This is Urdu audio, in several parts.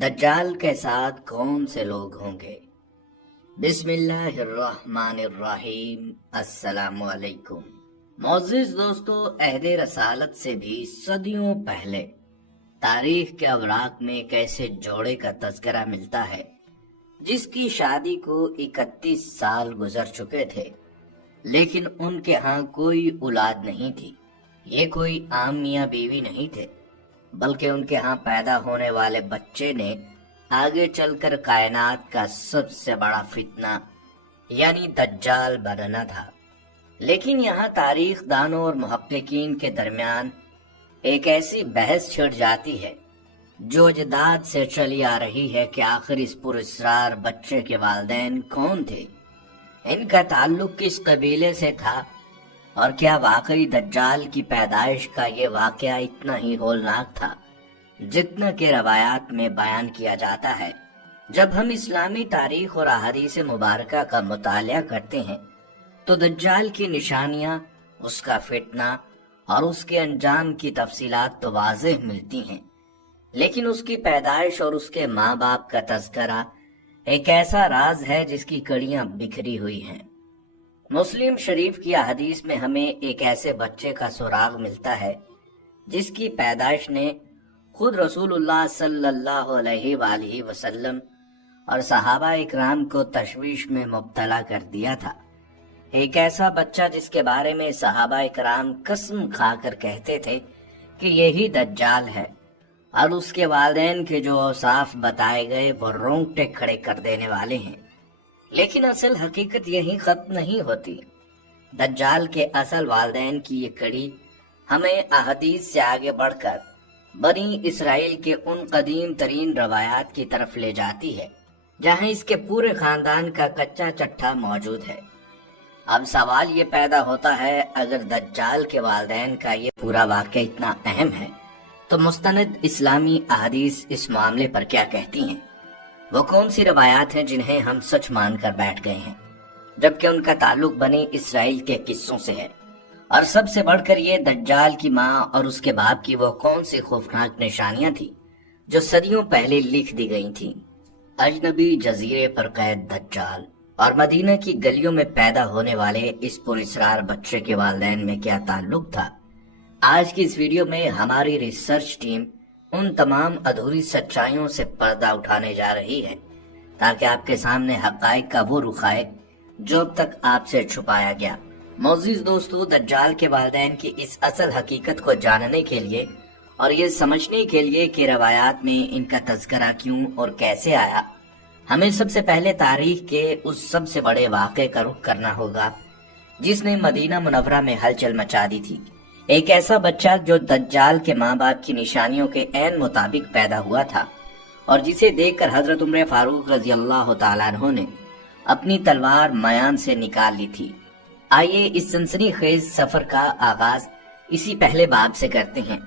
دجال کے ساتھ کون سے لوگ ہوں گے؟ بسم اللہ الرحمن الرحیم۔ السلام علیکم معزز دوستو، عہد رسالت سے بھی صدیوں پہلے تاریخ کے اوراق میں ایک ایسے جوڑے کا تذکرہ ملتا ہے جس کی شادی کو 31 سال گزر چکے تھے، لیکن ان کے ہاں کوئی اولاد نہیں تھی۔ یہ کوئی عام میاں بیوی نہیں تھے، بلکہ ان کے ہاں پیدا ہونے والے بچے نے آگے چل کر کائنات کا سب سے بڑا فتنہ یعنی دجال بننا تھا۔ لیکن یہاں تاریخ دانوں اور محققین کے درمیان ایک ایسی بحث چھڑ جاتی ہے جو اجداد سے چلی آ رہی ہے کہ آخر اس پراسرار بچے کے والدین کون تھے، ان کا تعلق کس قبیلے سے تھا، اور کیا واقعی دجال کی پیدائش کا یہ واقعہ اتنا ہی ہولناک تھا جتنا کہ روایات میں بیان کیا جاتا ہے۔ جب ہم اسلامی تاریخ اور احادیث مبارکہ کا مطالعہ کرتے ہیں تو دجال کی نشانیاں، اس کا فتنہ اور اس کے انجام کی تفصیلات تو واضح ملتی ہیں، لیکن اس کی پیدائش اور اس کے ماں باپ کا تذکرہ ایک ایسا راز ہے جس کی کڑیاں بکھری ہوئی ہیں۔ مسلم شریف کی احادیث میں ہمیں ایک ایسے بچے کا سراغ ملتا ہے جس کی پیدائش نے خود رسول اللہ صلی اللہ علیہ وآلہ وسلم اور صحابہ اکرام کو تشویش میں مبتلا کر دیا تھا۔ ایک ایسا بچہ جس کے بارے میں صحابہ اکرام قسم کھا کر کہتے تھے کہ یہی دجال ہے، اور اس کے والدین کے جو اوصاف بتائے گئے وہ رونگٹے کھڑے کر دینے والے ہیں۔ لیکن اصل حقیقت یہی ختم نہیں ہوتی۔ دجال کے اصل والدین کی یہ کڑی ہمیں احادیث سے آگے بڑھ کر بنی اسرائیل کے ان قدیم ترین روایات کی طرف لے جاتی ہے جہاں اس کے پورے خاندان کا کچا چٹھا موجود ہے۔ اب سوال یہ پیدا ہوتا ہے، اگر دجال کے والدین کا یہ پورا واقعہ اتنا اہم ہے تو مستند اسلامی احادیث اس معاملے پر کیا کہتی ہیں؟ وہ کون سی روایات ہیں جنہیں ہم سچ مان کر بیٹھ گئے ہیں، جبکہ ان کا تعلق بنی اسرائیل کے قصوں سے ہے؟ اور سب سے بڑھ کر یہ دجال کی ماں اور اس کے باپ کی وہ کون سی خوفناک نشانیاں تھیں جو صدیوں پہلے لکھ دی گئی تھیں؟ اجنبی جزیرے پر قید دجال اور مدینہ کی گلیوں میں پیدا ہونے والے اس پراسرار بچے کے والدین میں کیا تعلق تھا؟ آج کی اس ویڈیو میں ہماری ریسرچ ٹیم ان تمام ادھوری سچائیوں سے پردہ اٹھانے جا رہی ہے تاکہ آپ کے سامنے حقائق کا وہ رخ آئے جو اب تک آپ سے چھپایا گیا۔ معزز دوستو، دجال کے والدین کی اس اصل حقیقت کو جاننے کے لیے اور یہ سمجھنے کے لیے کہ روایات میں ان کا تذکرہ کیوں اور کیسے آیا، ہمیں سب سے پہلے تاریخ کے اس سب سے بڑے واقعے کا رخ کرنا ہوگا جس نے مدینہ منورہ میں ہلچل مچا دی تھی۔ ایک ایسا بچہ جو دجال کے ماں باپ کی نشانیوں کے عین مطابق پیدا ہوا تھا اور جسے دیکھ کر حضرت عمر فاروق رضی اللہ تعالیٰ عنہ نے اپنی تلوار میان سے نکال لی تھی۔ آئیے اس سنسنی خیز سفر کا آغاز اسی پہلے باب سے کرتے ہیں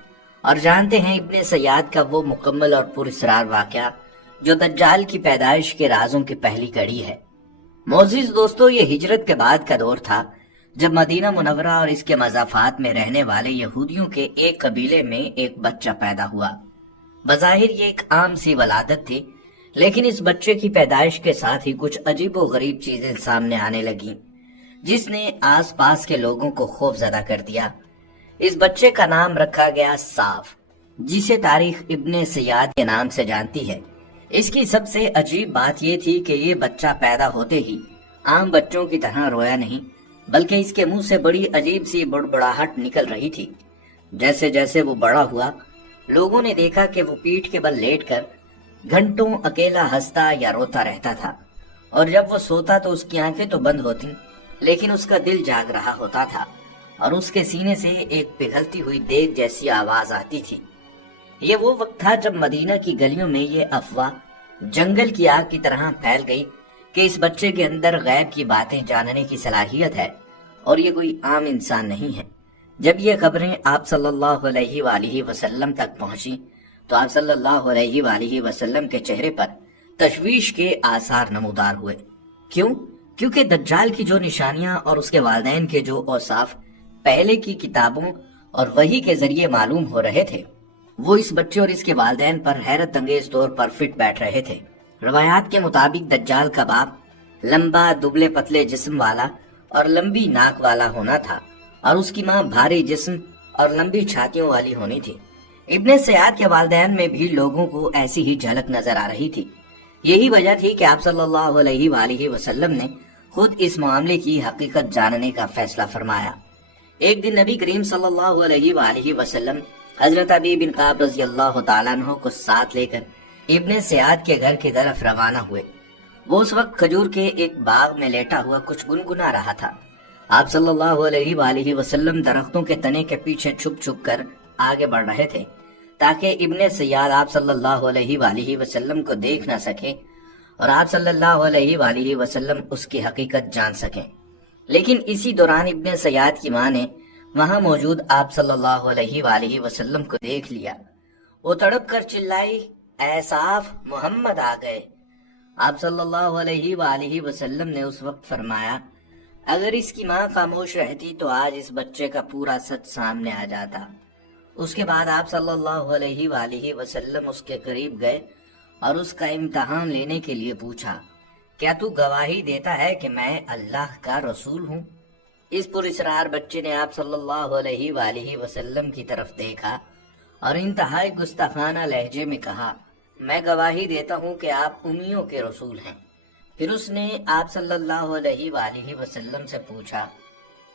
اور جانتے ہیں ابن سیاد کا وہ مکمل اور پراسرار واقعہ جو دجال کی پیدائش کے رازوں کی پہلی کڑی ہے۔ معزز دوستو، یہ ہجرت کے بعد کا دور تھا جب مدینہ منورہ اور اس کے مضافات میں رہنے والے یہودیوں کے ایک قبیلے میں ایک بچہ پیدا ہوا۔ بظاہر یہ ایک عام سی ولادت تھی، لیکن اس بچے کی پیدائش کے ساتھ ہی کچھ عجیب و غریب چیزیں سامنے آنے لگیں جس نے آس پاس کے لوگوں کو خوف زدہ کر دیا۔ اس بچے کا نام رکھا گیا صاف، جسے تاریخ ابن سیاد کے نام سے جانتی ہے۔ اس کی سب سے عجیب بات یہ تھی کہ یہ بچہ پیدا ہوتے ہی عام بچوں کی طرح رویا نہیں، بلکہ اس کے منہ سے بڑی عجیب سی بڑبڑاہٹ نکل رہی تھی۔ جیسے جیسے وہ بڑا ہوا، لوگوں نے دیکھا کہ وہ پیٹھ کے بل لیٹ کر گھنٹوں اکیلا ہنستا یا روتا رہتا تھا، اور جب وہ سوتا تو اس کی آنکھیں تو بند ہوتی لیکن اس کا دل جاگ رہا ہوتا تھا، اور اس کے سینے سے ایک پگھلتی ہوئی دیگ جیسی آواز آتی تھی۔ یہ وہ وقت تھا جب مدینہ کی گلیوں میں یہ افواہ جنگل کی آگ کی طرح پھیل گئی کہ اس بچے کے اندر غیب کی باتیں جاننے کی صلاحیت ہے اور یہ کوئی عام انسان نہیں ہے۔ جب یہ خبریں آپ صلی اللہ علیہ وآلہ وسلم تک پہنچی تو آپ صلی اللہ علیہ وآلہ وسلم کے چہرے پر تشویش کے آثار نمودار ہوئے۔ کیوں؟ کیونکہ دجال کی جو نشانیاں اور اس کے والدین کے جو اوصاف پہلے کی کتابوں اور وحی کے ذریعے معلوم ہو رہے تھے، وہ اس بچے اور اس کے والدین پر حیرت انگیز طور پر فٹ بیٹھ رہے تھے۔ روایات کے مطابق دجال کا باپ لمبا دبلے پتلے جسم والا اور لمبی ناک والا ہونا تھا اور اس کی ماں بھاری جسم اور لمبی چھاتیوں والی ہونی تھی۔ ابن سیاد کے والدین میں بھی لوگوں کو ایسی ہی جھلک نظر آ رہی تھی۔ یہی وجہ تھی کہ آپ صلی اللہ علیہ وآلہ وسلم نے خود اس معاملے کی حقیقت جاننے کا فیصلہ فرمایا۔ ایک دن نبی کریم صلی اللہ علیہ وآلہ وسلم حضرت ابی بن کعب رضی اللہ تعالیٰ عنہ کو ساتھ لے کر ابن سیاد کے گھر کی طرف روانہ ہوئے۔ وہ اس وقت کھجور کے ایک باغ میں لیٹا ہوا کچھ گنگنا رہا تھا۔ آپ صلی اللہ علیہ وآلہ وسلم درختوں کے تنے کے پیچھے چھپ چھپ کر آگے بڑھ رہے تھے تاکہ ابن سیاد آپ صلی اللہ علیہ وآلہ وسلم کو دیکھ نہ سکے اور آپ صلی اللہ علیہ وآلہ وسلم اس کی حقیقت جان سکیں۔ لیکن اسی دوران ابن سیاد کی ماں نے وہاں موجود آپ صلی اللہ علیہ وآلہ وسلم کو دیکھ لیا۔ وہ تڑپ کر چلائی، اے صاف، محمد آ گئے۔ آپ صلی اللہ علیہ وآلہ وسلم نے اس وقت فرمایا، اگر اس کی ماں خاموش رہتی تو آج اس بچے کا پورا سچ سامنے آ جاتا۔ اس کے بعد آپ صلی اللہ علیہ وآلہ وسلم اس کے قریب گئے اور اس کا امتحان لینے کے لیے پوچھا، کیا تو گواہی دیتا ہے کہ میں اللہ کا رسول ہوں؟ اس پر اصرار بچے نے آپ صلی اللہ علیہ وآلہ وسلم کی طرف دیکھا اور انتہائی گستاخانہ لہجے میں کہا، میں گواہی دیتا ہوں کہ آپ امیوں کے رسول ہیں۔ پھر اس نے آپ صلی اللہ علیہ وآلہ وسلم سے پوچھا،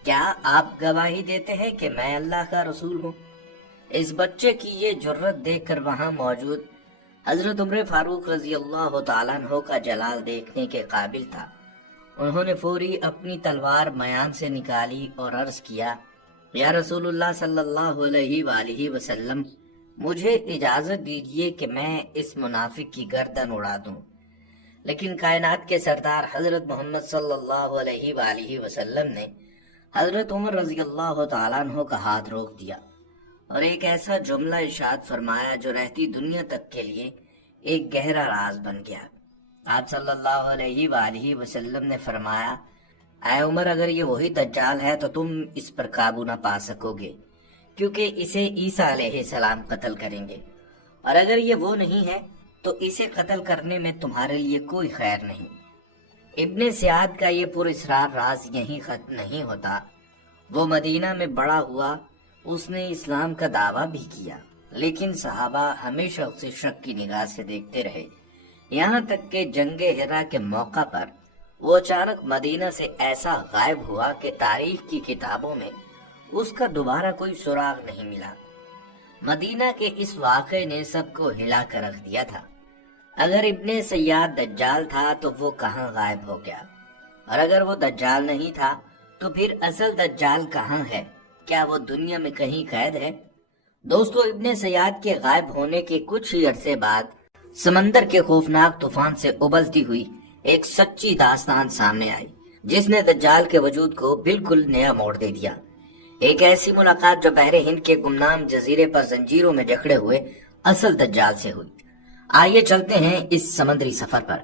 کیا آپ گواہی دیتے ہیں کہ میں اللہ کا رسول ہوں؟ اس بچے کی یہ جرت دیکھ کر وہاں موجود حضرت عمر فاروق رضی اللہ تعالیٰ عنہ کا جلال دیکھنے کے قابل تھا۔ انہوں نے فوری اپنی تلوار میان سے نکالی اور عرض کیا، یا رسول اللہ صلی اللہ علیہ وآلہ وسلم، مجھے اجازت دیجیے کہ میں اس منافق کی گردن اڑا دوں۔ لیکن کائنات کے سردار حضرت محمد صلی اللہ علیہ وآلہ وسلم نے حضرت عمر رضی اللہ تعالیٰ عنہ کا ہاتھ روک دیا اور ایک ایسا جملہ ارشاد فرمایا جو رہتی دنیا تک کے لیے ایک گہرا راز بن گیا۔ آپ صلی اللہ علیہ وآلہ وسلم نے فرمایا، اے عمر، اگر یہ وہی دجال ہے تو تم اس پر قابو نہ پا سکو گے، کیونکہ اسے عیسیٰ علیہ السلام قتل کریں گے، اور اگر یہ وہ نہیں ہے تو اسے قتل کرنے میں تمہارے لیے کوئی خیر نہیں۔ ابن سیاد کا یہ پر اسرار راز یہیں ختم نہیں ہوتا۔ وہ مدینہ میں بڑا ہوا، اس نے اسلام کا دعویٰ بھی کیا، لیکن صحابہ ہمیشہ اسے شک کی نگاہ سے دیکھتے رہے، یہاں تک کہ جنگ ہرا کے موقع پر وہ اچانک مدینہ سے ایسا غائب ہوا کہ تاریخ کی کتابوں میں اس کا دوبارہ کوئی سراغ نہیں ملا۔ مدینہ کے اس واقعے نے سب کو ہلا کر رکھ دیا تھا۔ اگر ابن سیاد دجال تھا تو وہ کہاں غائب ہو گیا، اور اگر وہ دجال نہیں تھا تو پھر اصل دجال کہاں ہے؟ کیا وہ دنیا میں کہیں قید ہے؟ دوستو، ابن سیاد کے غائب ہونے کے کچھ ہی عرصے بعد سمندر کے خوفناک طوفان سے ابلتی ہوئی ایک سچی داستان سامنے آئی، جس نے دجال کے وجود کو بالکل نیا موڑ دے دیا۔ ایک ایسی ملاقات جو بحر ہند کے گمنام جزیرے پر زنجیروں میں جکڑے ہوئے اصل دجال سے ہوئی۔ آئیے چلتے ہیں اس سمندری سفر پر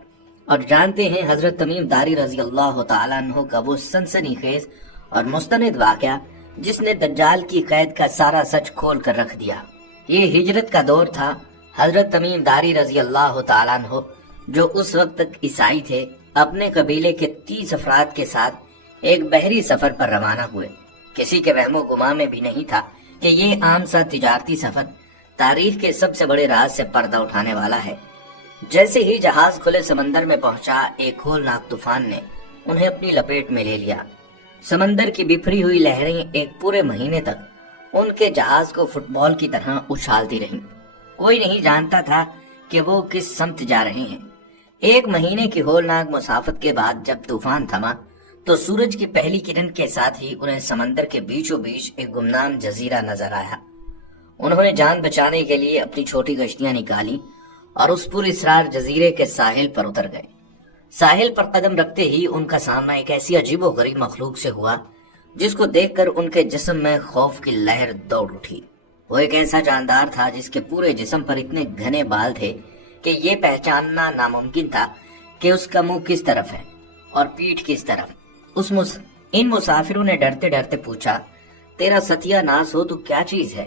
اور جانتے ہیں حضرت تمیم داری رضی اللہ تعالیٰ عنہ کا وہ سنسنی خیز اور مستند واقعہ جس نے دجال کی قید کا سارا سچ کھول کر رکھ دیا۔ یہ ہجرت کا دور تھا۔ حضرت تمیم داری رضی اللہ تعالیٰ عنہ جو اس وقت تک عیسائی تھے، اپنے قبیلے کے 30 افراد کے ساتھ ایک بحری سفر پر روانہ ہوئے۔ کسی کے وہم و گمان میں بھی نہیں تھا کہ یہ عام سا تجارتی سفر تاریخ کے سب سے بڑے راز سے پردہ اٹھانے والا ہے۔ جیسے ہی جہاز کھلے سمندر میں پہنچا، ایک ہولناک طوفان نے انہیں اپنی لپیٹ میں لے لیا۔ سمندر کی بکھری ہوئی لہریں ایک پورے مہینے تک ان کے جہاز کو فٹ بال کی طرح اچھالتی رہیں۔ کوئی نہیں جانتا تھا کہ وہ کس سمت جا رہے ہیں۔ ایک مہینے کی ہولناک مسافت کے بعد جب طوفان تھما تو سورج کی پہلی کرن کے ساتھ ہی انہیں سمندر کے بیچوں بیچ ایک گمنام جزیرہ نظر آیا۔ انہوں نے جان بچانے کے لیے اپنی چھوٹی کشتیاں نکالی اور اس پر اسرار جزیرے کے ساحل پر اتر گئے۔ ساحل پر قدم رکھتے ہی ان کا سامنا ایک ایسی عجیب و غریب مخلوق سے ہوا جس کو دیکھ کر ان کے جسم میں خوف کی لہر دوڑ اٹھی۔ وہ ایک ایسا جاندار تھا جس کے پورے جسم پر اتنے گھنے بال تھے کہ یہ پہچاننا ناممکن تھا کہ اس کا منہ کس طرف ہے اور پیٹھ کس طرف۔ ان مسافروں نے ڈرتے ڈرتے پوچھا، تیرا ستیہ ناس ہو تو کیا چیز ہے؟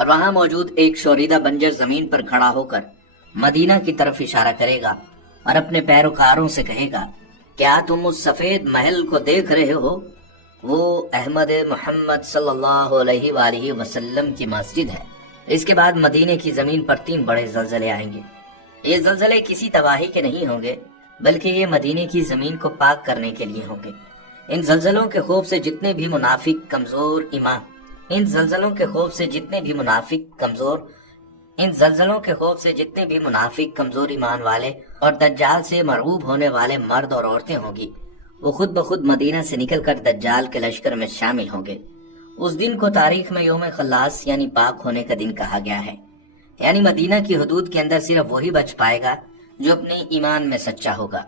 اور وہاں موجود ایک شوریدہ بنجر زمین پر کھڑا ہو کر مدینہ کی طرف اشارہ کرے گا اور اپنے پیروکاروں سے کہے گا، کیا تم اس سفید محل کو دیکھ رہے ہو؟ وہ احمد محمد صلی اللہ علیہ وآلہ وسلم کی مسجد ہے۔ اس کے بعد مدینے کی زمین پر 3 بڑے زلزلے آئیں گے۔ یہ زلزلے کسی تباہی کے نہیں ہوں گے، بلکہ یہ مدینے کی زمین کو پاک کرنے کے لیے ہوں گے۔ ان زلزلوں کے خوف سے جتنے بھی منافق کمزور ایمان ان زلزلوں کے خوف سے جتنے بھی منافق کمزور ایمان والے اور دجال سے مرعوب ہونے والے مرد اور عورتیں ہوں گی، وہ خود بخود مدینہ سے نکل کر دجال کے لشکر میں شامل ہوں گے۔ اس دن کو تاریخ میں یوم خلاص یعنی پاک ہونے کا دن کہا گیا ہے، یعنی مدینہ کی حدود کے اندر صرف وہی بچ پائے گا جو اپنے ایمان میں سچا ہوگا۔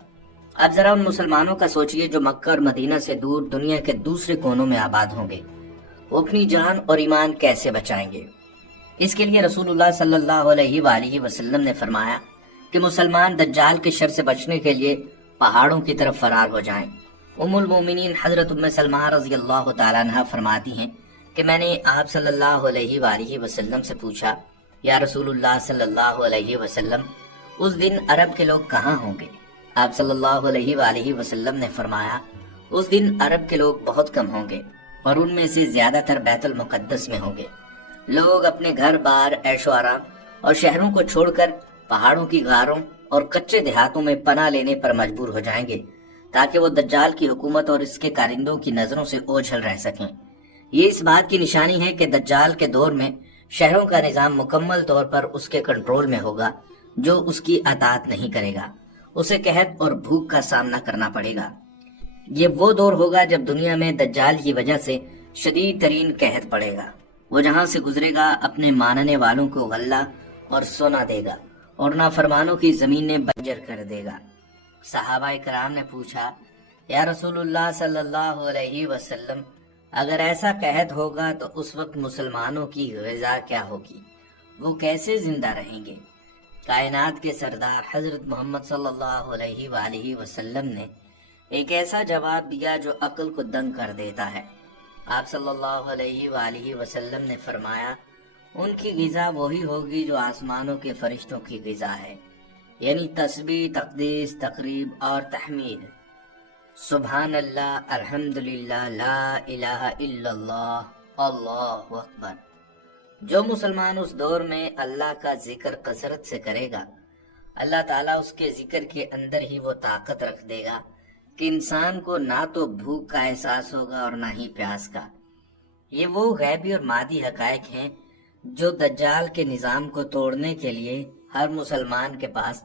اب ذرا ان مسلمانوں کا سوچئے جو مکہ اور مدینہ سے دور دنیا کے دوسرے کونوں میں آباد ہوں گے، وہ اپنی جان اور ایمان کیسے بچائیں گے؟ اس کے لیے رسول اللہ صلی اللہ علیہ وآلہ وسلم نے فرمایا کہ مسلمان دجال کے شر سے بچنے کے لیے پہاڑوں کی طرف فرار ہو جائیں۔ ام المومنین حضرت ام سلمہ رضی اللہ تعالیٰ عنہ فرماتی ہیں کہ میں نے آپ صلی اللہ علیہ وآلہ وسلم سے پوچھا، یا رسول اللہ صلی اللہ علیہ وسلم، اس دن عرب کے لوگ کہاں ہوں گے؟ آپ صلی اللہ علیہ وآلہ وسلم نے فرمایا، اس دن عرب کے لوگ بہت کم ہوں گے اور ان میں سے زیادہ تر بیت المقدس میں ہوں گے۔ لوگ اپنے گھر بار، عیش و آرام اور شہروں کو چھوڑ کر پہاڑوں کی غاروں اور کچے دیہاتوں میں پناہ لینے پر مجبور ہو جائیں گے تاکہ وہ دجال کی حکومت اور اس کے کارندوں کی نظروں سے اوجھل رہ سکیں۔ یہ اس بات کی نشانی ہے کہ دجال کے دور میں شہروں کا نظام مکمل طور پر اس کے کنٹرول میں ہوگا۔ جو اس کی اطاعت نہیں کرے گا اسے قحط اور بھوک کا سامنا کرنا پڑے گا۔ یہ وہ دور ہوگا جب دنیا میں دجال کی وجہ سے شدید ترین قحط پڑے گا۔ وہ جہاں سے گزرے گا اپنے ماننے والوں کو غلہ اور سونا دے گا اور نافرمانوں کی زمینیں بنجر کر دے گا۔ صحابہ کرام نے پوچھا، یا رسول اللہ صلی اللہ علیہ وسلم، اگر ایسا قحط ہوگا تو اس وقت مسلمانوں کی غذا کیا ہوگی؟ وہ کیسے زندہ رہیں گے؟ کائنات کے سردار حضرت محمد صلی اللہ علیہ وآلہ وسلم نے ایک ایسا جواب دیا جو عقل کو دنگ کر دیتا ہے۔ آپ صلی اللہ علیہ وآلہ وسلم نے فرمایا، ان کی غذا وہی ہوگی جو آسمانوں کے فرشتوں کی غذا ہے، یعنی تسبیح، تقدیس، تقریب اور تحمید، سبحان اللہ، الحمدللہ، لا الہ الا اللہ، اللہ اکبر۔ جو مسلمان اس دور میں اللہ کا ذکر کثرت سے کرے گا، اللہ تعالیٰ اس کے ذکر کے اندر ہی وہ طاقت رکھ دے گا کہ انسان کو نہ تو بھوک کا احساس ہوگا اور نہ ہی پیاس کا۔ یہ وہ غیبی اور مادی حقائق ہیں جو دجال کے نظام کو توڑنے کے لیے ہر مسلمان کے پاس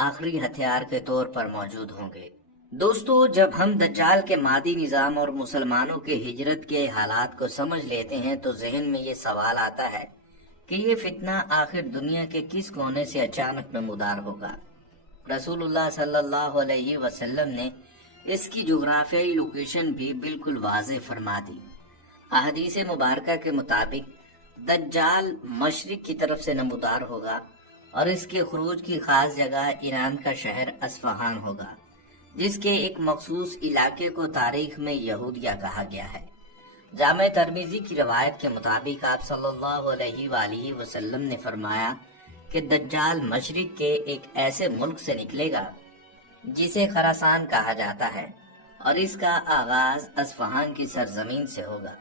آخری ہتھیار کے طور پر موجود ہوں گے۔ دوستو، جب ہم دجال کے مادی نظام اور مسلمانوں کے ہجرت کے حالات کو سمجھ لیتے ہیں تو ذہن میں یہ سوال آتا ہے کہ یہ فتنہ آخر دنیا کے کس کونے سے اچانک نمودار ہوگا؟ رسول اللہ صلی اللہ علیہ وسلم نے اس کی جغرافیائی لوکیشن بھی بالکل واضح فرما دی۔ احادیث مبارکہ کے مطابق دجال مشرق کی طرف سے نمودار ہوگا اور اس کے خروج کی خاص جگہ ایران کا شہر اصفہان ہوگا، جس کے ایک مخصوص علاقے کو تاریخ میں یہودیہ کہا گیا ہے۔ جامع ترمذی کی روایت کے مطابق آپ صلی اللہ علیہ وآلہ وسلم نے فرمایا کہ دجال مشرق کے ایک ایسے ملک سے نکلے گا جسے خراسان کہا جاتا ہے، اور اس کا آغاز اصفہان کی سرزمین سے ہوگا۔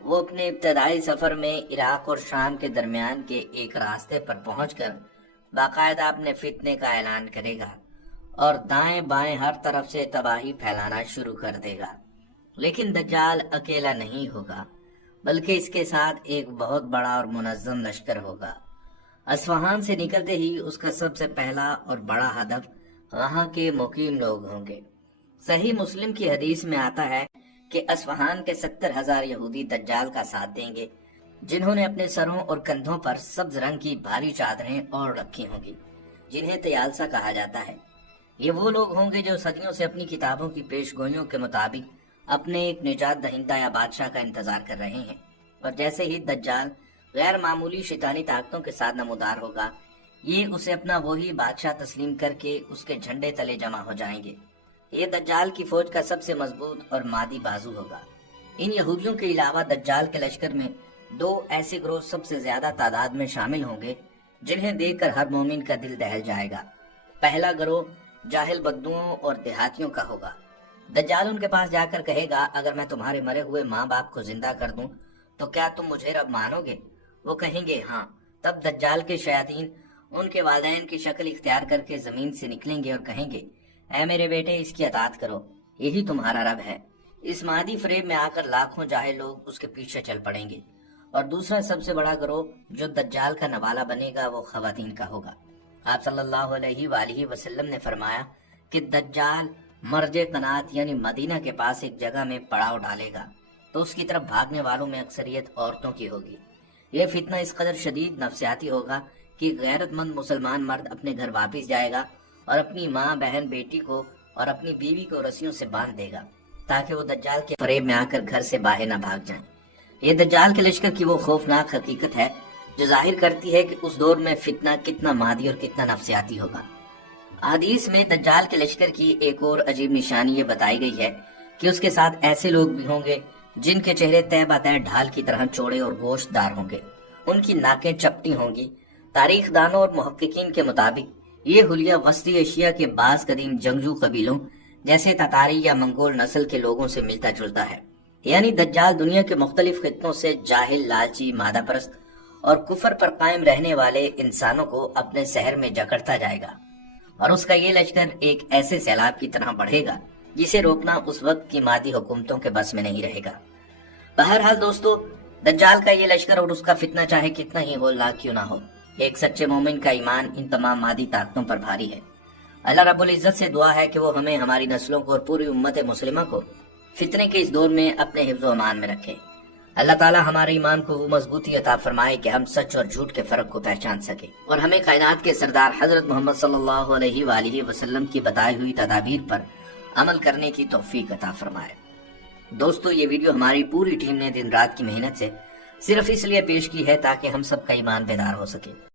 وہ اپنے ابتدائی سفر میں عراق اور شام کے درمیان کے ایک راستے پر پہنچ کر باقاعدہ اپنے فتنے کا اعلان کرے گا اور دائیں بائیں ہر طرف سے تباہی پھیلانا شروع کر دے گا۔ لیکن دجال اکیلا نہیں ہوگا، بلکہ اس کے ساتھ ایک بہت بڑا اور منظم لشکر ہوگا۔ اصفہان سے نکلتے ہی اس کا سب سے پہلا اور بڑا ہدف وہاں کے مقیم لوگ ہوں گے۔ صحیح مسلم کی حدیث میں آتا ہے کہ اصفہان کے 70,000 یہودی دجال کا ساتھ دیں گے، جنہوں نے اپنے سروں اور کندھوں پر سبز رنگ کی بھاری چادریں اوڑھ رکھی ہوں گی، جنہیں تیالسا کہا جاتا ہے۔ یہ وہ لوگ ہوں گے جو صدیوں سے اپنی کتابوں کی پیش گوئیوں کے مطابق اپنے ایک نجات دہندہ یا بادشاہ کا انتظار کر رہے ہیں، اور جیسے ہی دجال غیر معمولی شیطانی طاقتوں کے ساتھ نمودار ہوگا، یہ اسے اپنا وہی بادشاہ تسلیم کر کے اس کے جھنڈے تلے جمع ہو جائیں گے۔ یہ دجال کی فوج کا سب سے مضبوط اور مادی بازو ہوگا۔ ان یہودیوں کے علاوہ دجال کے لشکر میں دو ایسے گروہ سب سے زیادہ تعداد میں شامل ہوں گے جنہیں دیکھ کر ہر مومن کا دل دہل جائے گا۔ پہلا گروہ جاہل بدوؤں اور دیہاتیوں کا ہوگا۔ دجال ان کے پاس جا کر کہے گا، اگر میں تمہارے مرے ہوئے ماں باپ کو زندہ کر دوں تو کیا تم مجھے رب مانو گے؟ وہ کہیں گے ہاں۔ تب دجال کے شیاطین ان کے والدین کی شکل اختیار کر کے زمین سے نکلیں گے اور کہیں گے، اے میرے بیٹے، اس کی اطاعت کرو، یہی تمہارا رب ہے۔ اس مادی فریب میں آ کر لاکھوں جاہل لوگ اس کے پیچھے چل پڑیں گے۔ اور دوسرا سب سے بڑا گروہ جو دجال کا نوالا بنے گا وہ خواتین کا ہوگا۔ آپ صلی اللہ علیہ وآلہ وسلم نے فرمایا کہ دجال مرج قنات یعنی مدینہ کے پاس ایک جگہ میں پڑاؤ ڈالے گا تو اس کی طرف بھاگنے والوں میں اکثریت عورتوں کی ہوگی۔ یہ فتنہ اس قدر شدید نفسیاتی ہوگا کہ غیرت مند مسلمان مرد اپنے گھر واپس جائے گا اور اپنی ماں، بہن، بیٹی کو اور اپنی بیوی کو رسیوں سے باندھ دے گا تاکہ وہ دجال کے فریب میں آ کر گھر سے باہر نہ بھاگ جائیں۔ یہ دجال کے لشکر کی وہ خوفناک حقیقت ہے جو ظاہر کرتی ہے کہ اس دور میں فتنہ کتنا مادی اور کتنا نفسیاتی ہوگا۔ حدیث میں دجال کے لشکر کی ایک اور عجیب نشانی یہ بتائی گئی ہے کہ اس کے ساتھ ایسے لوگ بھی ہوں گے جن کے چہرے طے بتہ ڈھال کی طرح چوڑے اور گوشت دار ہوں گے، ان کی ناکیں چپٹی ہوں گی۔ تاریخ دانوں اور محققین کے مطابق یہ حلیہ وسطی ایشیا کے بعض قدیم جنگجو قبیلوں جیسے تتاری یا منگول نسل کے لوگوں سے ملتا جلتا ہے۔ یعنی دجال دنیا کے مختلف خطوں سے جاہل، لالچی، مادہ پرست اور کفر پر قائم رہنے والے انسانوں کو اپنے سحر میں جکڑتا جائے گا، اور اس کا یہ لشکر ایک ایسے سیلاب کی طرح بڑھے گا جسے روکنا اس وقت کی مادی حکومتوں کے بس میں نہیں رہے گا۔ بہرحال دوستو، دجال کا یہ لشکر اور اس کا فتنہ چاہے کتنا ہی ہولناک کیوں نہ ہو، ایک سچے مومن کا ایمان ان تمام مادی طاقتوں پر بھاری ہے۔ اللہ رب العزت سے دعا ہے کہ وہ ہمیں، ہماری نسلوں کو اور پوری امت مسلمہ کو فتنے کے اس دور میں اپنے حفظ و امان میں رکھے۔ اللہ تعالی ہمارے ایمان کو وہ مضبوطی عطا فرمائے کہ ہم سچ اور جھوٹ کے فرق کو پہچان سکیں، اور ہمیں کائنات کے سردار حضرت محمد صلی اللہ علیہ وآلہ وسلم کی بتائی ہوئی تدابیر پر عمل کرنے کی توفیق عطا فرمائے۔ دوستو، یہ ویڈیو ہماری پوری ٹیم نے دن رات کی محنت سے صرف اس لیے پیش کی ہے تاکہ ہم سب کا ایمان بیدار ہو سکے۔